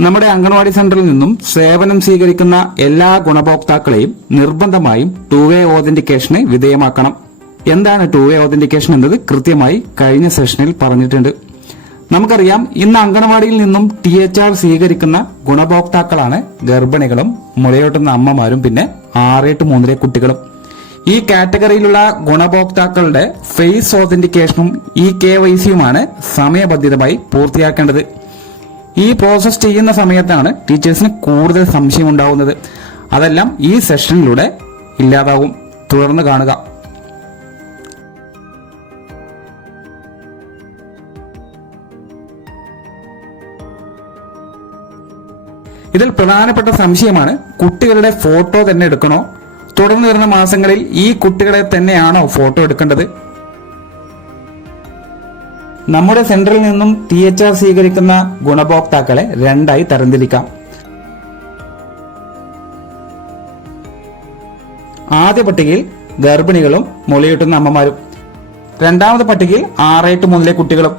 നമ്മുടെ അംഗൻവാടി സെന്ററിൽ നിന്നും സേവനം സ്വീകരിക്കുന്ന എല്ലാ ഗുണഭോക്താക്കളെയും നിർബന്ധമായും ടു വേ ഓതന്റിക്കേഷന് വിധേയമാക്കണം. എന്താണ് ടു വേ ഓതന്റിക്കേഷൻ എന്നത്? കൃത്യമായി കഴിഞ്ഞ സെഷനിൽ പറഞ്ഞിട്ടുണ്ട്. നമുക്കറിയാം ഇന്ന് അംഗൻവാടിയിൽ നിന്നും ടി എച്ച് ആർ സ്വീകരിക്കുന്ന ഗുണഭോക്താക്കളാണ് ഗർഭിണികളും മുലയൂട്ടുന്ന അമ്മമാരും പിന്നെ ആറ് എട്ട് മൂന്നിലെ കുട്ടികളും. ഈ കാറ്റഗറിയിലുള്ള ഗുണഭോക്താക്കളുടെ ഫേസ് ഓതന്റിക്കേഷനും ഇ കെ വൈ സിയുമാണ് സമയബന്ധിതമായി പൂർത്തിയാക്കേണ്ടത്. ഈ പ്രോസസ് ചെയ്യുന്ന സമയത്താണ് ടീച്ചേഴ്സിന് കൂടുതൽ സംശയം ഉണ്ടാവുന്നത് അതെല്ലാം ഈ സെഷനിലൂടെ ഇല്ലാതാവും. തുടർന്ന് കാണുക. ഇതിൽ പ്രധാനപ്പെട്ട സംശയമാണ് കുട്ടികളുടെ ഫോട്ടോ തന്നെ എടുക്കണോ? തുടർന്ന് വരുന്ന മാസങ്ങളിൽ ഈ കുട്ടികളെ തന്നെയാണോ ഫോട്ടോ എടുക്കേണ്ടത്? നമ്മുടെ സെന്ററിൽ നിന്നും ടി എച്ച് ആർ സ്വീകരിക്കുന്ന ഗുണഭോക്താക്കളെ രണ്ടായി തരംതിരിക്കാം. ആദ്യ പട്ടികയിൽ ഗർഭിണികളും മുലയൂട്ടുന്ന അമ്മമാരും. രണ്ടാമത്തെ പട്ടികയിൽ ആറ് എട്ട് കുട്ടികളും.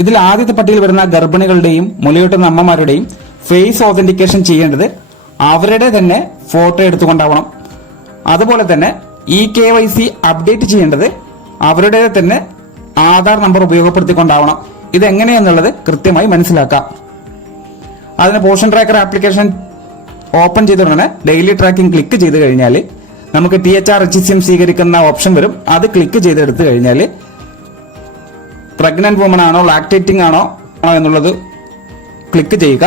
ഇതിൽ ആദ്യത്തെ പട്ടികയിൽ വരുന്ന ഗർഭിണികളുടെയും മുലയൂട്ടുന്ന അമ്മമാരുടെയും ഫേസ് ഓതന്റിക്കേഷൻ ചെയ്യേണ്ടത് അവരുടെ തന്നെ ഫോട്ടോ എടുത്തുകൊണ്ടാവണം. അതുപോലെ തന്നെ E K Y C update ചെയ്യേണ്ടത് അവരുടെ തന്നെ ആധാർ നമ്പർ ഉപയോഗപ്പെടുത്തിക്കൊണ്ടാവണം. ഇതെങ്ങനെയെന്നുള്ളത് കൃത്യമായി മനസ്സിലാക്കാം. അതിന് പോഷൻ ട്രാക്കർ ആപ്ലിക്കേഷൻ ഓപ്പൺ ചെയ്ത ഉടനെ ഡെയിലി ട്രാക്കിംഗ് ക്ലിക്ക് ചെയ്ത് കഴിഞ്ഞാൽ നമുക്ക് T H R H C M സ്വീകരിക്കുന്ന ഓപ്ഷൻ വരും. അത് ക്ലിക്ക് ചെയ്തെടുത്ത് കഴിഞ്ഞാൽ പ്രഗ്നന്റ് വുമൺ ആണോ ലാക്ടേറ്റിംഗ് ആണോ എന്നുള്ളത് ക്ലിക്ക് ചെയ്യുക.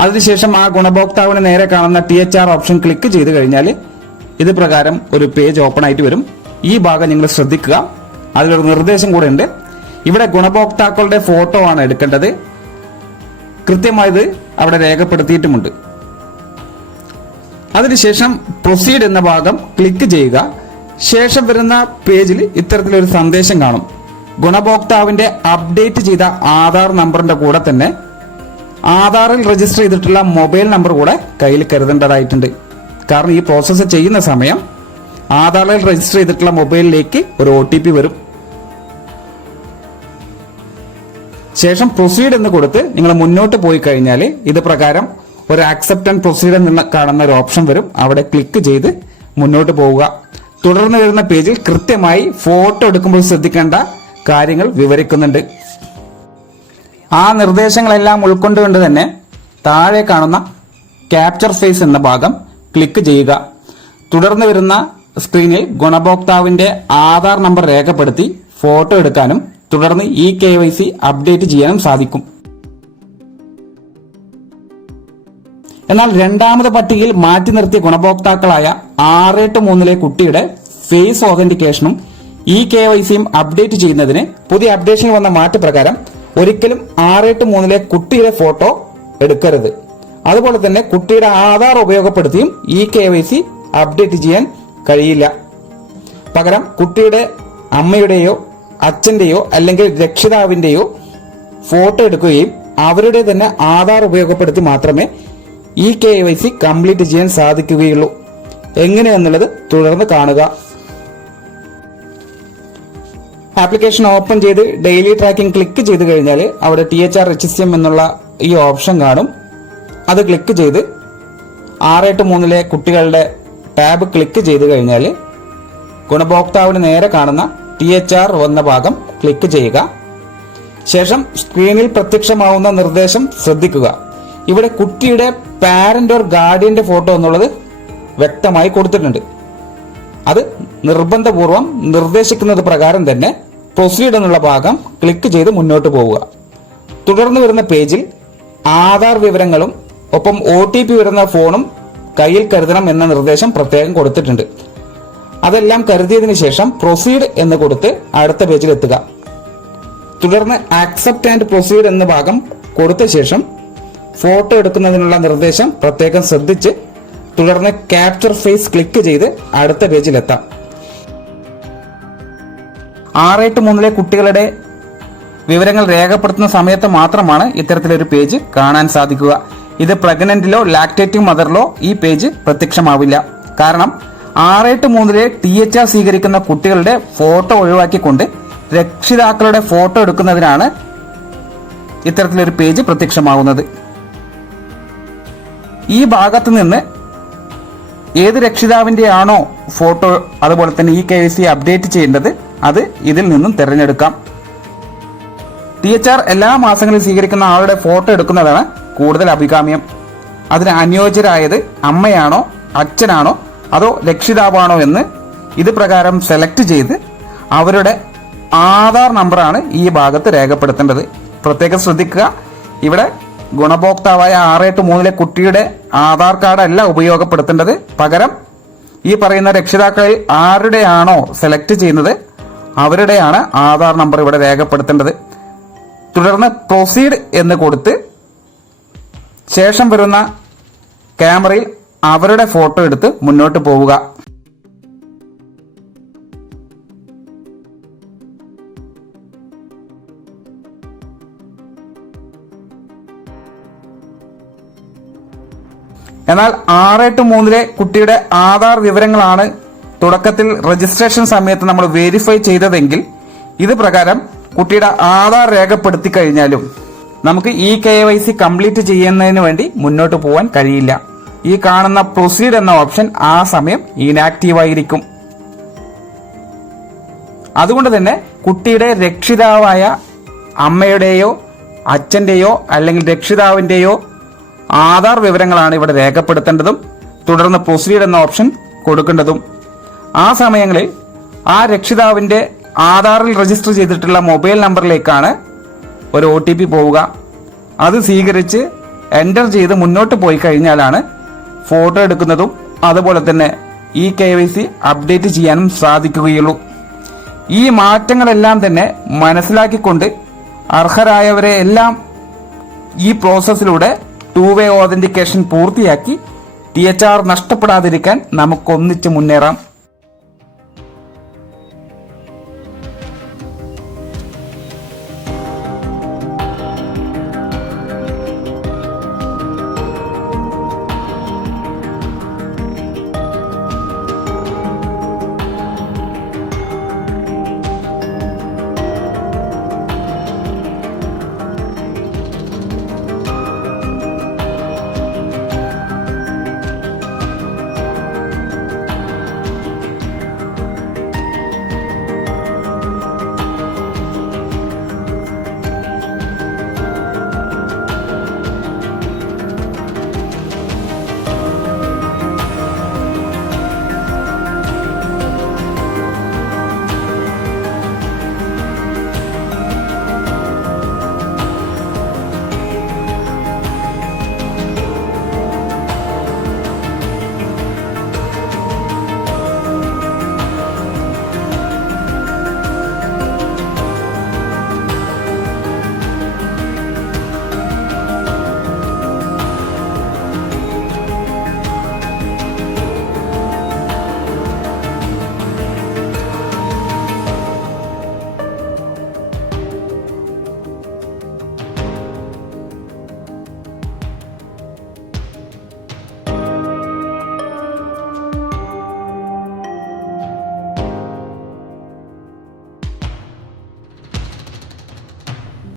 അതിനുശേഷം ആ ഗുണഭോക്താവിന് നേരെ കാണുന്ന T H R option click ചെയ്ത് കഴിഞ്ഞാൽ ഇത് പ്രകാരം ഒരു പേജ് ഓപ്പൺ ആയിട്ട് വരും. ഈ ഭാഗം നിങ്ങൾ ശ്രദ്ധിക്കുക. അതിലൊരു നിർദ്ദേശം കൂടെ ഉണ്ട് ഇവിടെ ഗുണഭോക്താക്കളുടെ ഫോട്ടോ ആണ് എടുക്കേണ്ടത്. കൃത്യമായത് അവിടെ രേഖപ്പെടുത്തിയിട്ടുമുണ്ട്. അതിനുശേഷം പ്രൊസീഡ് എന്ന ഭാഗം ക്ലിക്ക് ചെയ്യുക. ശേഷം വരുന്ന പേജിൽ ഇത്തരത്തിലൊരു സന്ദേശം കാണും. ഗുണഭോക്താവിന്റെ അപ്ഡേറ്റ് ചെയ്ത ആധാർ നമ്പറിന്റെ കൂടെ തന്നെ ആധാറിൽ രജിസ്റ്റർ ചെയ്തിട്ടുള്ള മൊബൈൽ നമ്പർ കൂടെ കയ്യിൽ കരുതേണ്ടതായിട്ടുണ്ട്. കാരണം ഈ പ്രോസസ്സ് ചെയ്യുന്ന സമയം ആധാറിൽ രജിസ്റ്റർ ചെയ്തിട്ടുള്ള മൊബൈലിലേക്ക് ഒരു ഒ ടി പി വരും. ശേഷം പ്രൊസീഡ് എന്ന് കൊടുത്ത് നിങ്ങൾ മുന്നോട്ട് പോയി കഴിഞ്ഞാൽ ഇത് പ്രകാരം ഒരു ആക്സെപ്റ്റ് ആൻഡ് പ്രൊസീഡ് എന്ന് കാണുന്ന ഒരു ഓപ്ഷൻ വരും. അവിടെ ക്ലിക്ക് ചെയ്ത് മുന്നോട്ട് പോവുക. തുടർന്ന് വരുന്ന പേജിൽ കൃത്യമായി ഫോട്ടോ എടുക്കുമ്പോൾ ശ്രദ്ധിക്കേണ്ട കാര്യങ്ങൾ വിവരിക്കുന്നുണ്ട്. ആ നിർദ്ദേശങ്ങളെല്ലാം ഉൾക്കൊണ്ടുകൊണ്ട് തന്നെ താഴെ കാണുന്ന ക്യാപ്ചർ ഫേസ് എന്ന ഭാഗം ക്ലിക്ക് ചെയ്യുക. തുടർന്ന് വരുന്ന സ്ക്രീനിൽ ഗുണഭോക്താവിന്റെ ആധാർ നമ്പർ രേഖപ്പെടുത്തി ഫോട്ടോ എടുക്കാനും തുടർന്ന് E K Y C update ചെയ്യാനും സാധിക്കും. എന്നാൽ രണ്ടാമത് പട്ടികയിൽ മാറ്റി നിർത്തിയ ഗുണഭോക്താക്കളായ ആറ് എട്ട് മൂന്നിലെ കുട്ടിയുടെ ഫേസ് ഓതന്റിക്കേഷനും ഇ കെ വൈ സിയും അപ്ഡേറ്റ് ചെയ്യുന്നതിന് പുതിയ അപ്ഡേഷൻ വന്ന മാറ്റപ്രകാരം ഒരിക്കലും ആറ് എട്ട് മൂന്നിലെ കുട്ടിയുടെ ഫോട്ടോ എടുക്കരുത്. അതുപോലെ തന്നെ കുട്ടിയുടെ Aadhaar ഉപയോഗപ്പെടുത്തിയും E K Y C update ചെയ്യാൻ കഴിയില്ല. പകരം കുട്ടിയുടെ അമ്മയുടെയോ അച്ഛന്റെയോ അല്ലെങ്കിൽ രക്ഷിതാവിന്റെയോ ഫോട്ടോ എടുക്കുകയും അവരുടെ തന്നെ ആധാർ ഉപയോഗപ്പെടുത്തി മാത്രമേ ഈ കെ വൈ സി കംപ്ലീറ്റ് ചെയ്യാൻ സാധിക്കുകയുള്ളൂ. എങ്ങനെയെന്നുള്ളത് തുടർന്ന് കാണുക. ആപ്ലിക്കേഷൻ ഓപ്പൺ ചെയ്ത് ഡെയിലി ട്രാക്കിംഗ് ക്ലിക്ക് ചെയ്ത് കഴിഞ്ഞാൽ അവിടെ ടി എച്ച് ആർ എം എന്നുള്ള ഈ ഓപ്ഷൻ കാണും. അത് ക്ലിക്ക് ചെയ്ത് ആറ് എട്ട് മൂന്നിലെ കുട്ടികളുടെ ടാബ് ക്ലിക്ക് ചെയ്ത് കഴിഞ്ഞാൽ ഗുണഭോക്താവിന് നേരെ കാണുന്ന ടി എച്ച് ആർ വന്ന ഭാഗം ക്ലിക്ക് ചെയ്യുക. ശേഷം സ്ക്രീനിൽ പ്രത്യക്ഷമാവുന്ന നിർദ്ദേശം ശ്രദ്ധിക്കുക. ഇവിടെ കുട്ടിയുടെ പാരന്റ് ഓർ ഗാർഡിയന്റെ ഫോട്ടോ എന്നുള്ളത് വ്യക്തമായി കൊടുത്തിട്ടുണ്ട്. അത് നിർബന്ധപൂർവം നിർദ്ദേശിക്കുന്നത് പ്രകാരം തന്നെ പ്രൊസീഡ് എന്നുള്ള ഭാഗം ക്ലിക്ക് ചെയ്ത് മുന്നോട്ട് പോവുക. തുടർന്ന് വരുന്ന പേജിൽ ആധാർ വിവരങ്ങളും ഒപ്പം ഒ ടി പി വരുന്ന ഫോണും കയ്യിൽ കരുതണം എന്ന നിർദ്ദേശം പ്രത്യേകം കൊടുത്തിട്ടുണ്ട്. അതെല്ലാം കരുതിയതിന് ശേഷം പ്രൊസീഡ് എന്ന് കൊടുത്ത് അടുത്ത പേജിൽ എത്തുക. തുടർന്ന് ആക്സെപ്റ്റ് ആൻഡ് പ്രൊസീഡ് എന്ന ഭാഗം കൊടുത്ത ശേഷം ഫോട്ടോ എടുക്കുന്നതിനുള്ള നിർദ്ദേശം പ്രത്യേകം ശ്രദ്ധിച്ച് തുടർന്ന് ക്യാപ്ചർ ഫേസ് ക്ലിക്ക് ചെയ്ത് അടുത്ത പേജിലെത്താം ആറ് എട്ട് മൂന്നിലെ കുട്ടികളുടെ വിവരങ്ങൾ രേഖപ്പെടുത്തുന്ന സമയത്ത് മാത്രമാണ് ഇത്തരത്തിലൊരു പേജ് കാണാൻ സാധിക്കുക. ഇത് പ്രഗ്നന്റിലോ ലാക്ടേറ്റിംഗ് മദറിലോ ഈ പേജ് പ്രത്യക്ഷമാവില്ല. കാരണം ആറ് എട്ട് മൂന്നിലെ ടി എച്ച് ആർ സ്വീകരിക്കുന്ന കുട്ടികളുടെ ഫോട്ടോ ഒഴിവാക്കിക്കൊണ്ട് രക്ഷിതാക്കളുടെ ഫോട്ടോ എടുക്കുന്നതിനാണ് ഇത്തരത്തിലൊരു പേജ് പ്രത്യക്ഷമാകുന്നത് ഈ ഭാഗത്ത് നിന്ന് ഏത് രക്ഷിതാവിന്റെ ആണോ ഫോട്ടോ അതുപോലെ തന്നെ ഈ കെ സി അപ്ഡേറ്റ് ചെയ്യേണ്ടത് അത് ഇതിൽ നിന്നും തിരഞ്ഞെടുക്കാം. ടി എച്ച് ആർ എല്ലാ മാസങ്ങളിൽ സ്വീകരിക്കുന്ന ആളുടെ ഫോട്ടോ എടുക്കുന്നതാണ് കൂടുതൽ അഭികാമ്യം? അതിന് അനുയോജ്യരായത് അമ്മയാണോ അച്ഛനാണോ അതോ രക്ഷിതാവാണോ എന്ന് ഇത് പ്രകാരം സെലക്ട് ചെയ്ത് അവരുടെ ആധാർ നമ്പറാണ് ഈ ഭാഗത്ത് രേഖപ്പെടുത്തേണ്ടത്. പ്രത്യേകം ശ്രദ്ധിക്കുക ഇവിടെ ഗുണഭോക്താവായ ആറ് എട്ട് മൂന്നിലെ കുട്ടിയുടെ ആധാർ കാർഡല്ല ഉപയോഗപ്പെടുത്തേണ്ടത്. പകരം ഈ പറയുന്ന രക്ഷിതാക്കളിൽ ആരുടെയാണോ സെലക്ട് ചെയ്യുന്നത് അവരുടെയാണ് ആധാർ നമ്പർ ഇവിടെ രേഖപ്പെടുത്തേണ്ടത്. തുടർന്ന് പ്രൊസീഡ് എന്ന് കൊടുത്ത് ശേഷം വരുന്ന ക്യാമറയിൽ അവരുടെ ഫോട്ടോ എടുത്ത് മുന്നോട്ട് പോവുക. എന്നാൽ ആറ് എട്ട് മൂന്നിലെ കുട്ടിയുടെ ആധാർ വിവരങ്ങളാണ് തുടക്കത്തിൽ രജിസ്ട്രേഷൻ സമയത്ത് നമ്മൾ വെരിഫൈ ചെയ്തതെങ്കിൽ ഇത് പ്രകാരം കുട്ടിയുടെ ആധാർ രേഖപ്പെടുത്തി കഴിഞ്ഞാലും നമുക്ക് E K Y C complete ചെയ്യുന്നതിന് വേണ്ടി മുന്നോട്ട് പോകാൻ കഴിയില്ല. ഈ കാണുന്ന പ്രൊസീഡ് എന്ന ഓപ്ഷൻ ആ സമയം ഇനാക്റ്റീവ് ആയിരിക്കും. അതുകൊണ്ട് തന്നെ കുട്ടിയുടെ രക്ഷിതാവായ അമ്മയുടെയോ അച്ഛന്റെയോ അല്ലെങ്കിൽ രക്ഷിതാവിന്റെയോ ആധാർ വിവരങ്ങളാണ് ഇവിടെ രേഖപ്പെടുത്തേണ്ടതും തുടർന്ന് പ്രൊസീഡ് എന്ന ഓപ്ഷൻ കൊടുക്കേണ്ടതും. ആ സമയങ്ങളിൽ ആ രക്ഷിതാവിന്റെ ആധാറിൽ രജിസ്റ്റർ ചെയ്തിട്ടുള്ള മൊബൈൽ നമ്പറിലേക്കാണ് ഒരു ഒ പോവുക. അത് സ്വീകരിച്ച് എന്റർ ചെയ്ത് മുന്നോട്ട് പോയി കഴിഞ്ഞാലാണ് ഫോട്ടോ എടുക്കുന്നതും അതുപോലെ തന്നെ E K Y C update ചെയ്യാനും സാധിക്കുകയുള്ളൂ. ഈ മാറ്റങ്ങളെല്ലാം തന്നെ മനസ്സിലാക്കിക്കൊണ്ട് അർഹരായവരെ എല്ലാം ഈ പ്രോസസ്സിലൂടെ ടു വേ ഓതന്റിക്കേഷൻ പൂർത്തിയാക്കി ടി എച്ച് ആർ നഷ്ടപ്പെടാതിരിക്കാൻ നമുക്കൊന്നിച്ച് മുന്നേറാം.